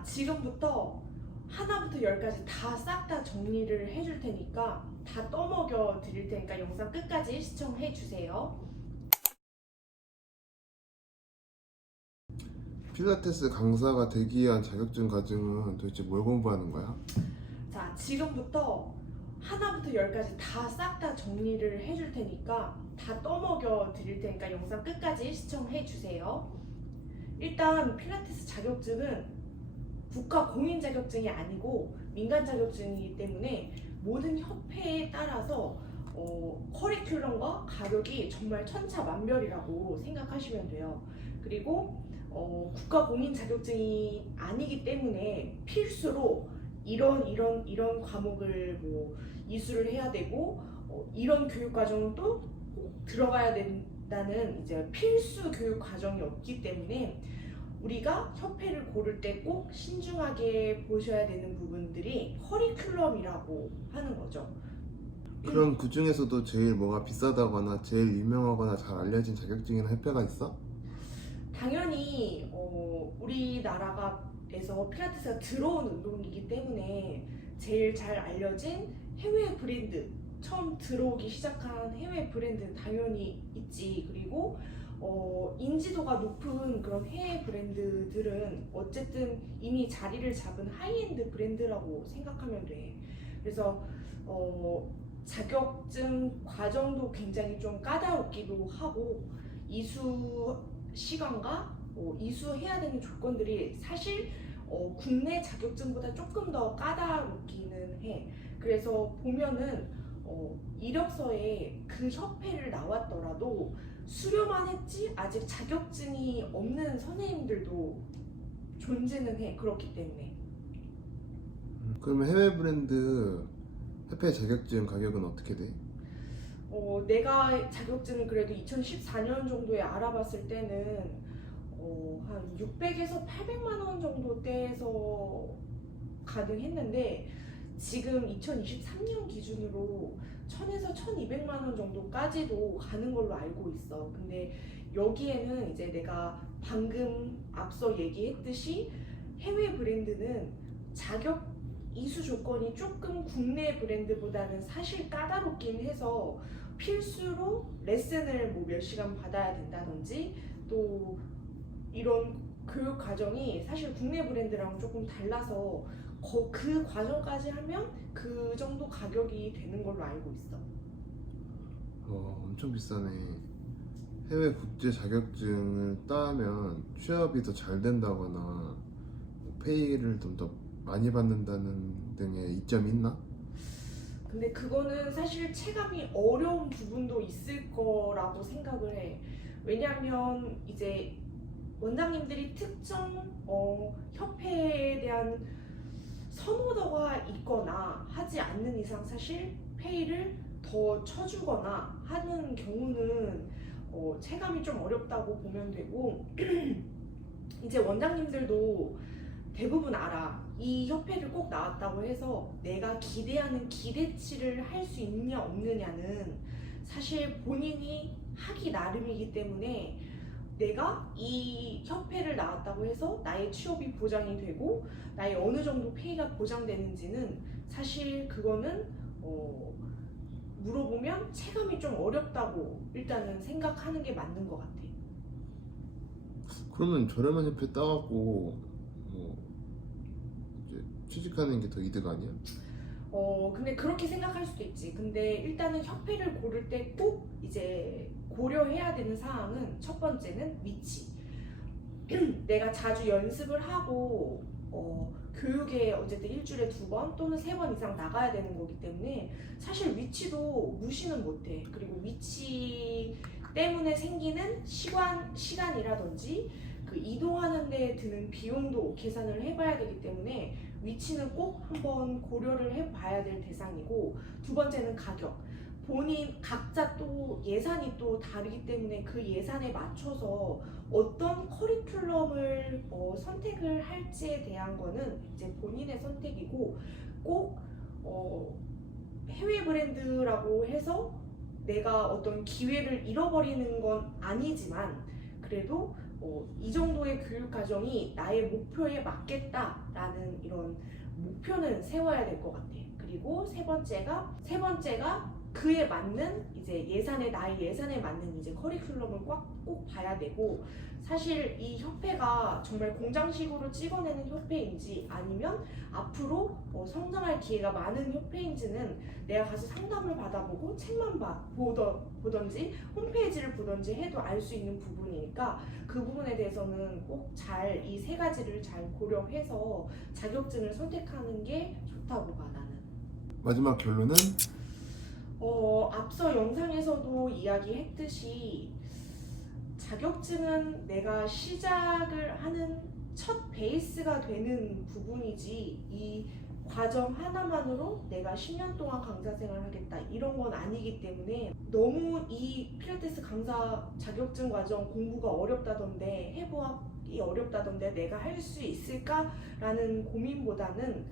자, 지금부터 하나부터 열까지 다 싹 다 정리를 해줄 테니까 다 떠먹여 드릴 테니까 영상 끝까지 시청해 주세요. 필라테스 강사가 되기 위한 자격증 과정은 도대체 뭘 공부하는 거야? 자, 지금부터 하나부터 열까지 다 싹 다 정리를 해줄 테니까 다 떠먹여 드릴 테니까 영상 끝까지 시청해 주세요. 일단 필라테스 자격증은 국가 공인 자격증이 아니고 민간 자격증이기 때문에 모든 협회에 따라서 커리큘럼과 가격이 정말 천차만별이라고 생각하시면 돼요. 그리고 국가 공인 자격증이 아니기 때문에 필수로 이런 과목을 뭐 이수를 해야 되고 이런 교육 과정은 또 꼭 들어가야 된다는 이제 필수 교육 과정이 없기 때문에 우리가 협회를 고를 때 꼭 신중하게 보셔야 되는 부분들이 커리큘럼이라고 하는 거죠. 그럼 그 중에서도 제일 뭐가 비싸다거나 제일 유명하거나 잘 알려진 자격증이나 협회가 있어? 당연히 우리나라에서 필라테스가 들어온 운동이기 때문에 제일 잘 알려진 해외 브랜드, 처음 들어오기 시작한 해외 브랜드는 당연히 있지. 그리고 인지도가 높은 그런 해외 브랜드들은 어쨌든 이미 자리를 잡은 하이엔드 브랜드라고 생각하면 돼. 그래서 자격증 과정도 굉장히 좀 까다롭기도 하고 이수 시간과 이수해야 되는 조건들이 사실 국내 자격증보다 조금 더 까다롭기는 해. 그래서 보면은 이력서에 그 협회를 나왔더라도 수료만 했지 아직 자격증이 없는 선생님들도 존재는 해. 그렇기 때문에. 그러면 해외 브랜드 협회 자격증 가격은 어떻게 돼? 내가 자격증을 그래도 2014년 정도에 알아봤을 때는 한 600에서 800만 원 정도 대에서 가능했는데 지금 2023년 기준으로 1000에서 1200만 원 정도까지도 가는 걸로 알고 있어. 근데 여기에는 이제 내가 방금 앞서 얘기했듯이 해외 브랜드는 자격 이수 조건이 조금 국내 브랜드보다는 사실 까다롭긴 해서 필수로 레슨을 뭐 몇 시간 받아야 된다든지 또 이런 교육 과정이 사실 국내 브랜드랑 조금 달라서 그 과정까지 하면 그 정도 가격이 되는 걸로 알고 있어. 엄청 비싸네. 해외 국제 자격증을 따면 취업이 더 잘 된다거나 페이를 좀 더 많이 받는다는 등의 이점이 있나? 근데 그거는 사실 체감이 어려운 부분도 있을 거라고 생각을 해. 왜냐하면 이제 원장님들이 특정 협회에 대한 선호도가 있거나 하지 않는 이상 사실 페이를 더 쳐주거나 하는 경우는 체감이 좀 어렵다고 보면 되고 이제 원장님들도 대부분 알아. 이 협회를 꼭 나왔다고 해서 내가 기대하는 기대치를 할 수 있냐 없느냐는 사실 본인이 하기 나름이기 때문에 내가 이 협회를 나왔다고 해서 나의 취업이 보장이 되고 나의 어느 정도 페이가 보장되는지는 사실 그거는 물어보면 체감이 좀 어렵다고 일단은 생각하는 게 맞는 것 같아. 그러면 저렴한 협회 따갖고 이제 취직하는 게 더 이득 아니야? 근데 그렇게 생각할 수도 있지. 근데 일단은 협회를 고를 때 꼭 이제 고려해야 되는 사항은 첫 번째는 위치. 내가 자주 연습을 하고 교육에 어쨌든 일주일에 2번 또는 3번 이상 나가야 되는 거기 때문에 사실 위치도 무시는 못해. 그리고 위치 때문에 생기는 시간이라든지 그 이동하는 데 드는 비용도 계산을 해봐야 되기 때문에 위치는 꼭 한번 고려를 해봐야 될 대상이고, 두 번째는 가격. 본인 각자 또 예산이 또 다르기 때문에 그 예산에 맞춰서 어떤 커리큘럼을 선택을 할지에 대한 거는 이제 본인의 선택이고, 꼭 해외 브랜드라고 해서 내가 어떤 기회를 잃어버리는 건 아니지만 그래도 이 정도의 교육 과정이 나의 목표에 맞겠다라는 이런 목표는 세워야 될 것 같아. 그리고 세 번째가 그에 맞는 이제 나의 예산에 맞는 이제 커리큘럼을 꼭 봐야 되고, 사실 이 협회가 정말 공장식으로 찍어내는 협회인지 아니면 앞으로 성장할 기회가 많은 협회인지는 내가 가서 상담을 받아보고 책만 보던지 홈페이지를 보던지 해도 알 수 있는 부분이니까, 그 부분에 대해서는 꼭 잘 이 세 가지를 잘 고려해서 자격증을 선택하는 게 좋다고 봐, 나는. 마지막 결론은 앞서 영상에서도 이야기했듯이 자격증은 내가 시작을 하는 첫 베이스가 되는 부분이지, 이 과정 하나만으로 내가 10년 동안 강사 생활을 하겠다 이런 건 아니기 때문에, 너무 이 필라테스 강사 자격증 과정 공부가 어렵다던데, 해부학이 어렵다던데 내가 할 수 있을까라는 고민보다는,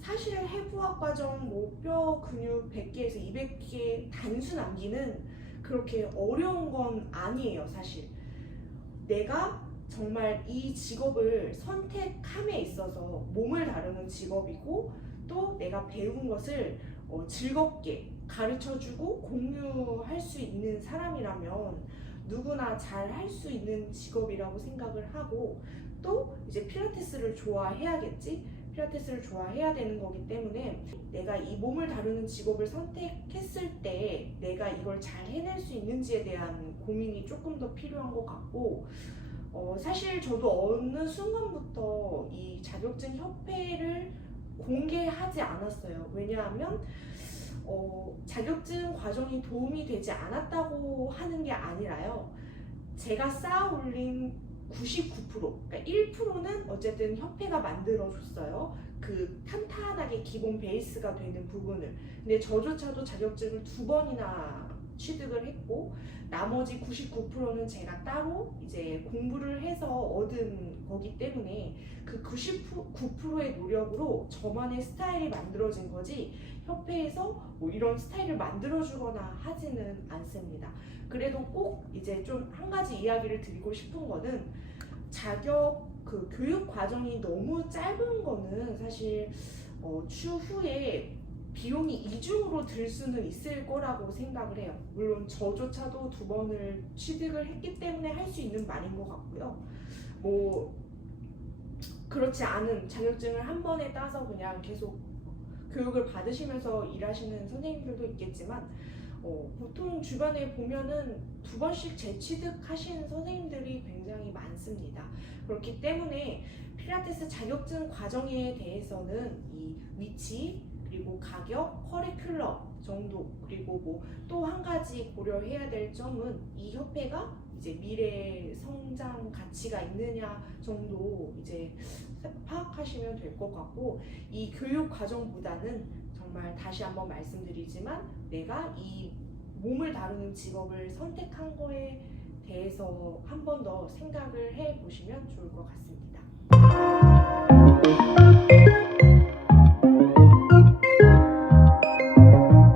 사실 해부학 과정 뼈 근육 100개에서 200개 단수 남기는 그렇게 어려운 건 아니에요. 사실 내가 정말 이 직업을 선택함에 있어서 몸을 다루는 직업이고, 또 내가 배운 것을 즐겁게 가르쳐주고 공유할 수 있는 사람이라면 누구나 잘 할 수 있는 직업이라고 생각을 하고, 또 이제 필라테스를 좋아해야겠지? 필라테스를 좋아해야 되는 거기 때문에, 내가 이 몸을 다루는 직업을 선택했을 때 내가 이걸 잘 해낼 수 있는지에 대한 고민이 조금 더 필요한 것 같고, 사실 저도 어느 순간부터 이 자격증 협회를 공개하지 않았어요. 왜냐하면 자격증 과정이 도움이 되지 않았다고 하는 게 아니라요, 제가 쌓아 올린 99%, 그러니까 1%는 어쨌든 협회가 만들어줬어요. 그 탄탄하게 기본 베이스가 되는 부분을. 근데 저조차도 자격증을 2번이나 취득을 했고, 나머지 99%는 제가 따로 이제 공부를 해서 얻은 거기 때문에, 그 99%의 노력으로 저만의 스타일이 만들어진 거지, 협회에서 뭐 이런 스타일을 만들어주거나 하지는 않습니다. 그래도 꼭 이제 좀 한 가지 이야기를 드리고 싶은 거는, 그 교육 과정이 너무 짧은 거는 사실 추후에 비용이 이중으로 들 수는 있을 거라고 생각을 해요. 물론 저조차도 2번을 취득을 했기 때문에 할 수 있는 말인 것 같고요. 뭐 그렇지 않은 자격증을 한 번에 따서 그냥 계속 교육을 받으시면서 일하시는 선생님들도 있겠지만, 보통 주변에 보면은 2번씩 재취득하시는 선생님들이 굉장히 많습니다. 그렇기 때문에 필라테스 자격증 과정에 대해서는 이 위치, 그리고 가격, 커리큘럼 정도, 그리고 뭐 또 한 가지 고려해야 될 점은 이 협회가 이제 미래 성장 가치가 있느냐 정도 이제 파악하시면 될 것 같고, 이 교육 과정보다는 정말 다시 한번 말씀드리지만, 내가 이 몸을 다루는 직업을 선택한 거에 대해서 한 번 더 생각을 해 보시면 좋을 것 같습니다.